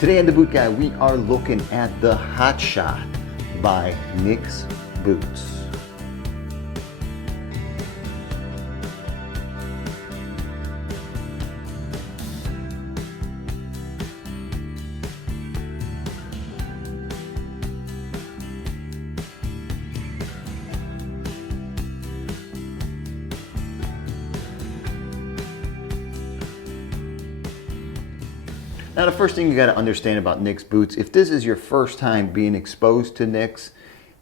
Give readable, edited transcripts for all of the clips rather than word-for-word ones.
Today on The Boot Guy, we are looking at the Hot Shot by NICKS boots. Now, the first thing you got to understand about NICKS boots, if this is your first time being exposed to NICKS,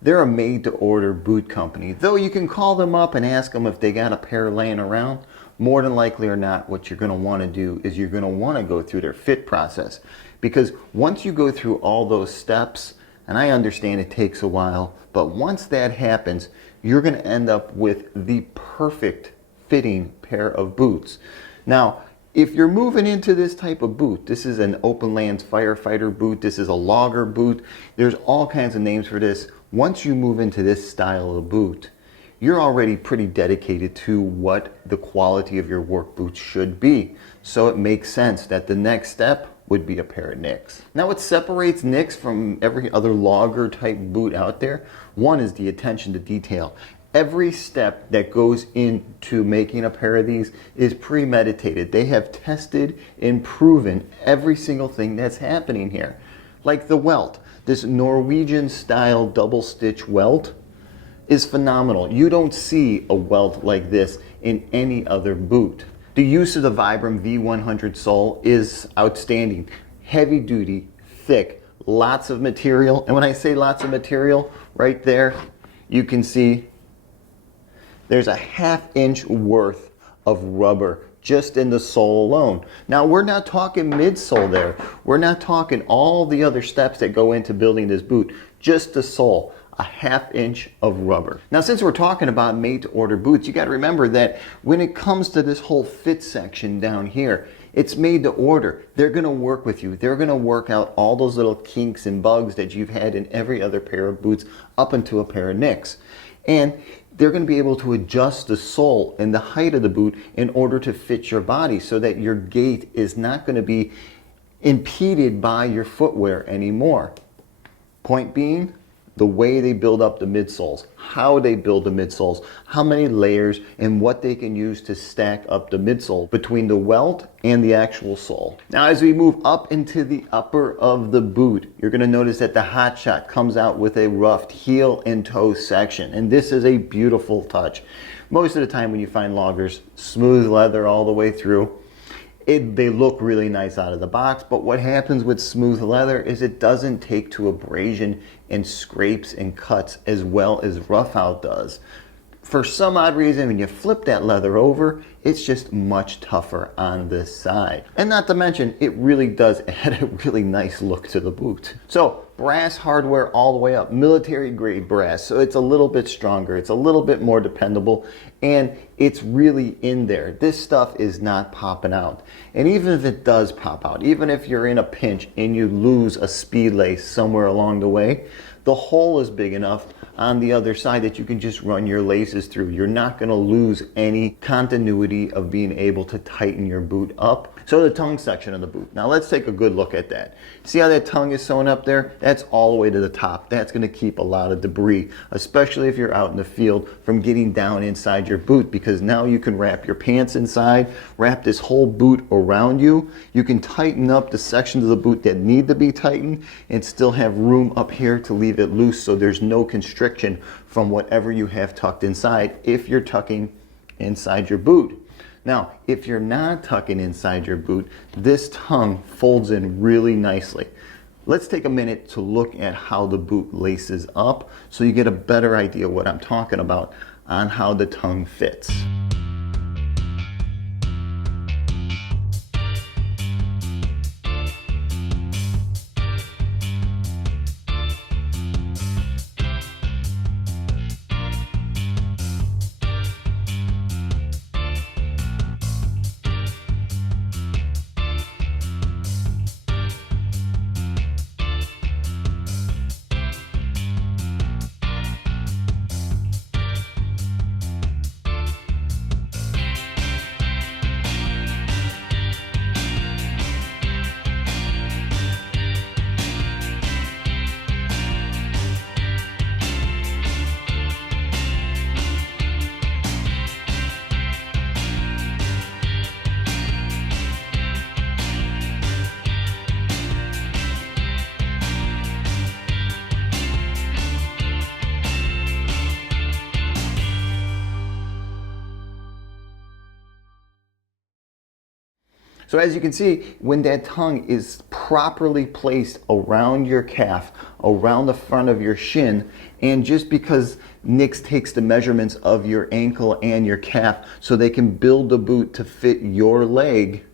they're a made-to-order boot company. Though you can call them up and ask them if they got a pair laying around, more than likely or not, what you're going to want to do is you're going to want to go through their fit process. Because once you go through all those steps, and I understand it takes a while, but once that happens, you're going to end up with the perfect fitting pair of boots. Now, if you're moving into this type of boot, this is an open lands firefighter boot, this is a logger boot, there's all kinds of names for this. Once you move into this style of boot, you're already pretty dedicated to what the quality of your work boots should be. So it makes sense that the next step would be a pair of NICKS. Now, what separates NICKS from every other logger type boot out there, one is the attention to detail. Every step that goes into making a pair of these is premeditated. They have tested and proven every single thing that's happening here. Like the welt, this Norwegian style double stitch welt is phenomenal. You don't see a welt like this in any other boot. The use of the Vibram V100 sole is outstanding. Heavy duty, thick, lots of material. And when I say lots of material, right there, you can see there's a ½ inch worth of rubber just in the sole alone. Now, we're not talking midsole there. We're not talking all the other steps that go into building this boot. Just the sole, a ½ inch of rubber. Now, since we're talking about made-to-order boots, you got to remember that when it comes to this whole fit section down here, it's made to order. They're going to work with you. They're going to work out all those little kinks and bugs that you've had in every other pair of boots up into a pair of NICKS. And they're going to be able to adjust the sole and the height of the boot in order to fit your body so that your gait is not going to be impeded by your footwear anymore. Point being, the way they build up the midsoles, how they build the midsoles, how many layers, and what they can use to stack up the midsole between the welt and the actual sole. Now, as we move up into the upper of the boot, you're going to notice that the Hot Shot comes out with a roughed heel and toe section, and this is a beautiful touch. Most of the time when you find loggers, smooth leather all the way through, they look really nice out of the box, but what happens with smooth leather is it doesn't take to abrasion and scrapes and cuts as well as rough out does. For some odd reason, when you flip that leather over, it's just much tougher on this side. And not to mention, it really does add a really nice look to the boot. So, brass hardware all the way up, military grade brass, so it's a little bit stronger, it's a little bit more dependable, and it's really in there. This stuff is not popping out. And even if it does pop out, even if you're in a pinch and you lose a speed lace somewhere along the way, the hole is big enough on the other side that you can just run your laces through. You're not going to lose any continuity of being able to tighten your boot up. So the tongue section of the boot. Now let's take a good look at that. See how that tongue is sewn up there? That's all the way to the top. That's going to keep a lot of debris, especially if you're out in the field, from getting down inside your boot, because now you can wrap your pants inside, wrap this whole boot around you. You can tighten up the sections of the boot that need to be tightened and still have room up here to leave it loose so there's no constriction from whatever you have tucked inside if you're tucking inside your boot. Now, if you're not tucking inside your boot, this tongue folds in really nicely. Let's take a minute to look at how the boot laces up so you get a better idea what I'm talking about on how the tongue fits. So as you can see, when that tongue is properly placed around your calf, around the front of your shin, and just because NICKS takes the measurements of your ankle and your calf so they can build the boot to fit your leg,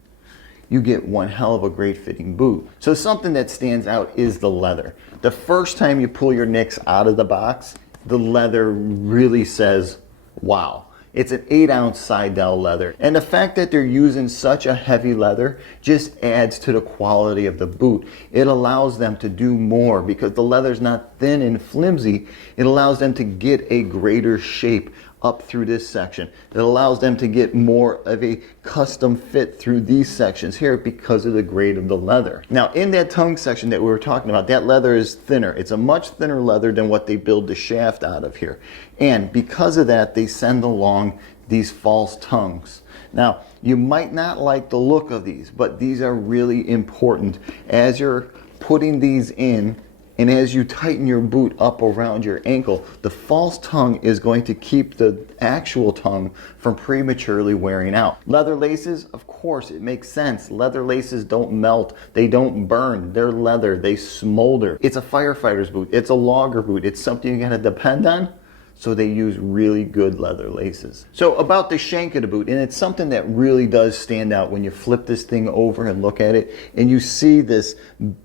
you get one hell of a great fitting boot. So something that stands out is the leather. The first time you pull your NICKS out of the box, the leather really says, wow. It's an 8-ounce side-dowel leather. And the fact that they're using such a heavy leather just adds to the quality of the boot. It allows them to do more because the leather's not thin and flimsy. It allows them to get a greater shape up through this section. It allows them to get more of a custom fit through these sections here because of the grade of the leather. Now in that tongue section that we were talking about, that leather is thinner. It's a much thinner leather than what they build the shaft out of here. And because of that, they send along these false tongues. Now, you might not like the look of these, but these are really important as you're putting these in. And as you tighten your boot up around your ankle, the false tongue is going to keep the actual tongue from prematurely wearing out. Leather laces, of course, it makes sense. Leather laces don't melt, they don't burn, they're leather, they smolder. It's a firefighter's boot, it's a logger boot, it's something you gotta depend on. So they use really good leather laces. So about the shank of the boot, and it's something that really does stand out when you flip this thing over and look at it, and you see this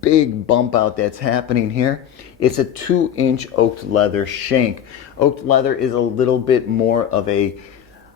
big bump out that's happening here. It's a 2-inch oaked leather shank. Oaked leather is a little bit more of a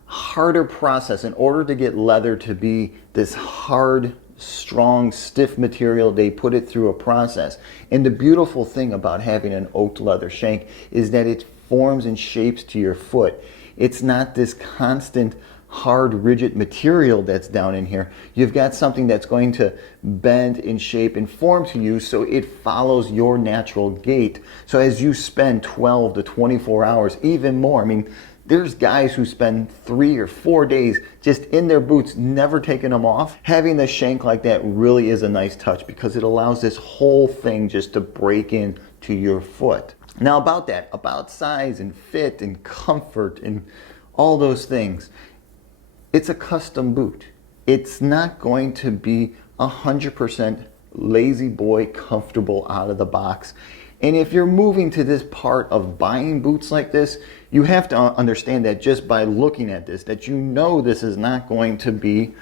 harder process. In order to get leather to be this hard, strong, stiff material, they put it through a process. And the beautiful thing about having an oaked leather shank is that it forms and shapes to your foot. It's not this constant hard rigid material that's down in here. You've got something that's going to bend and shape and form to you so it follows your natural gait. So as you spend 12 to 24 hours, even more, I mean, there's guys who spend 3 or 4 days just in their boots, never taking them off. Having the shank like that really is a nice touch because it allows this whole thing just to break in to your foot. Now about that, about size and fit and comfort and all those things, it's a custom boot. It's not going to be 100% lazy boy comfortable out of the box. And if you're moving to this part of buying boots like this, you have to understand that just by looking at this, that you know this is not going to be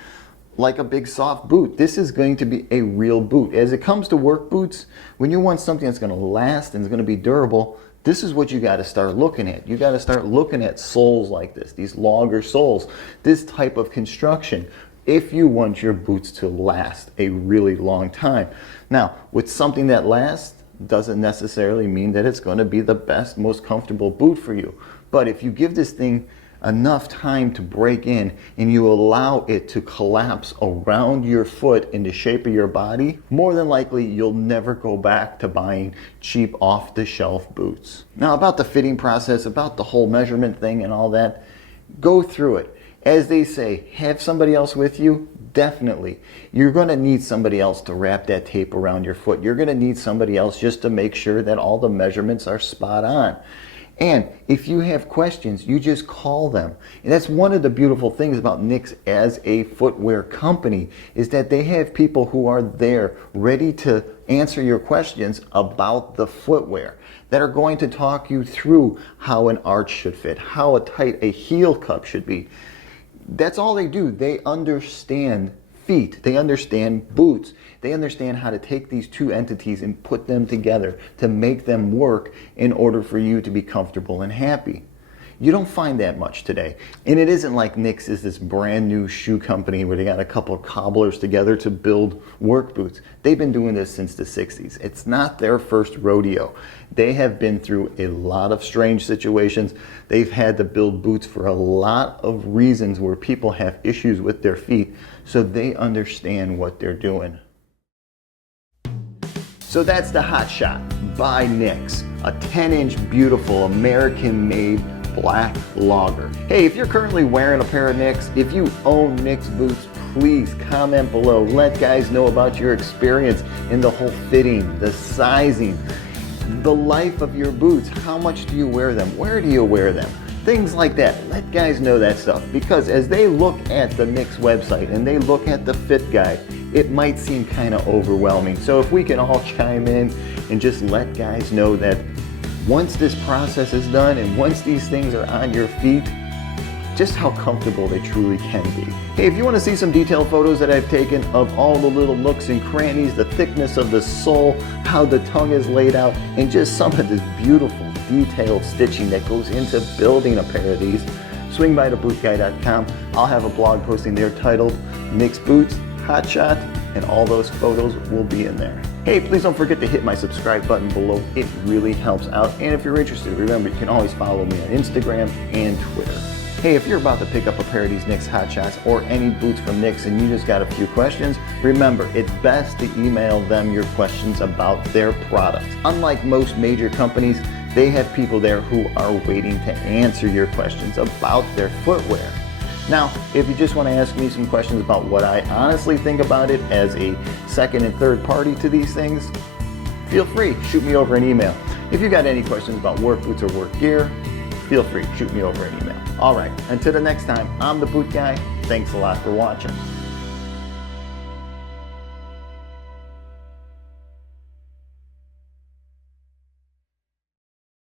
like a big soft boot. This is going to be a real boot. As it comes to work boots, when you want something that's going to last and is going to be durable, this is what you got to start looking at. You got to start looking at soles like this, these longer soles, this type of construction, if you want your boots to last a really long time. Now, with something that lasts, doesn't necessarily mean that it's going to be the best, most comfortable boot for you. But if you give this thing enough time to break in and you allow it to collapse around your foot in the shape of your body, more than likely you'll never go back to buying cheap off-the-shelf boots. Now about the fitting process, about the whole measurement thing and all that, go through it. As they say, have somebody else with you. Definitely. You're going to need somebody else to wrap that tape around your foot. You're going to need somebody else just to make sure that all the measurements are spot on. And if you have questions, you just call them. And that's one of the beautiful things about NICKS as a footwear company, is that they have people who are there ready to answer your questions about the footwear, that are going to talk you through how an arch should fit, how tight a heel cup should be. That's all they do. They understand feet. They understand boots. They understand how to take these two entities and put them together to make them work in order for you to be comfortable and happy. You don't find that much today. And it isn't like NICKS is this brand new shoe company where they got a couple of cobblers together to build work boots. They've been doing this since the 60s. It's not their first rodeo. They have been through a lot of strange situations. They've had to build boots for a lot of reasons where people have issues with their feet, so they understand what they're doing. So that's the Hot Shot by NICKS, a 10-inch beautiful American-made black logger. Hey, if you're currently wearing a pair of NICKS, if you own NICKS boots, please comment below. Let guys know about your experience in the whole fitting, the sizing, the life of your boots. How much do you wear them? Where do you wear them? Things like that. Let guys know that stuff, because as they look at the NICKS website and they look at the fit guide, it might seem kind of overwhelming. So if we can all chime in and just let guys know that once this process is done and once these things are on your feet, just how comfortable they truly can be. Hey, if you want to see some detailed photos that I've taken of all the little nooks and crannies, the thickness of the sole, how the tongue is laid out, and just some of this beautiful detailed stitching that goes into building a pair of these, swing by to bootguy.com. I'll have a blog posting there titled NICKS Boots, Hot Shot, and all those photos will be in there. Hey, please don't forget to hit my subscribe button below. It really helps out. And if you're interested, remember, you can always follow me on Instagram and Twitter. Hey, if you're about to pick up a pair of these NICKS Hot Shots or any boots from NICKS and you just got a few questions, remember, it's best to email them your questions about their products. Unlike most major companies, they have people there who are waiting to answer your questions about their footwear. Now, if you just want to ask me some questions about what I honestly think about it as a second and third party to these things, feel free, shoot me over an email. If you got any questions about work boots or work gear, feel free, shoot me over an email. All right, until the next time, I'm the Boot Guy. Thanks a lot for watching.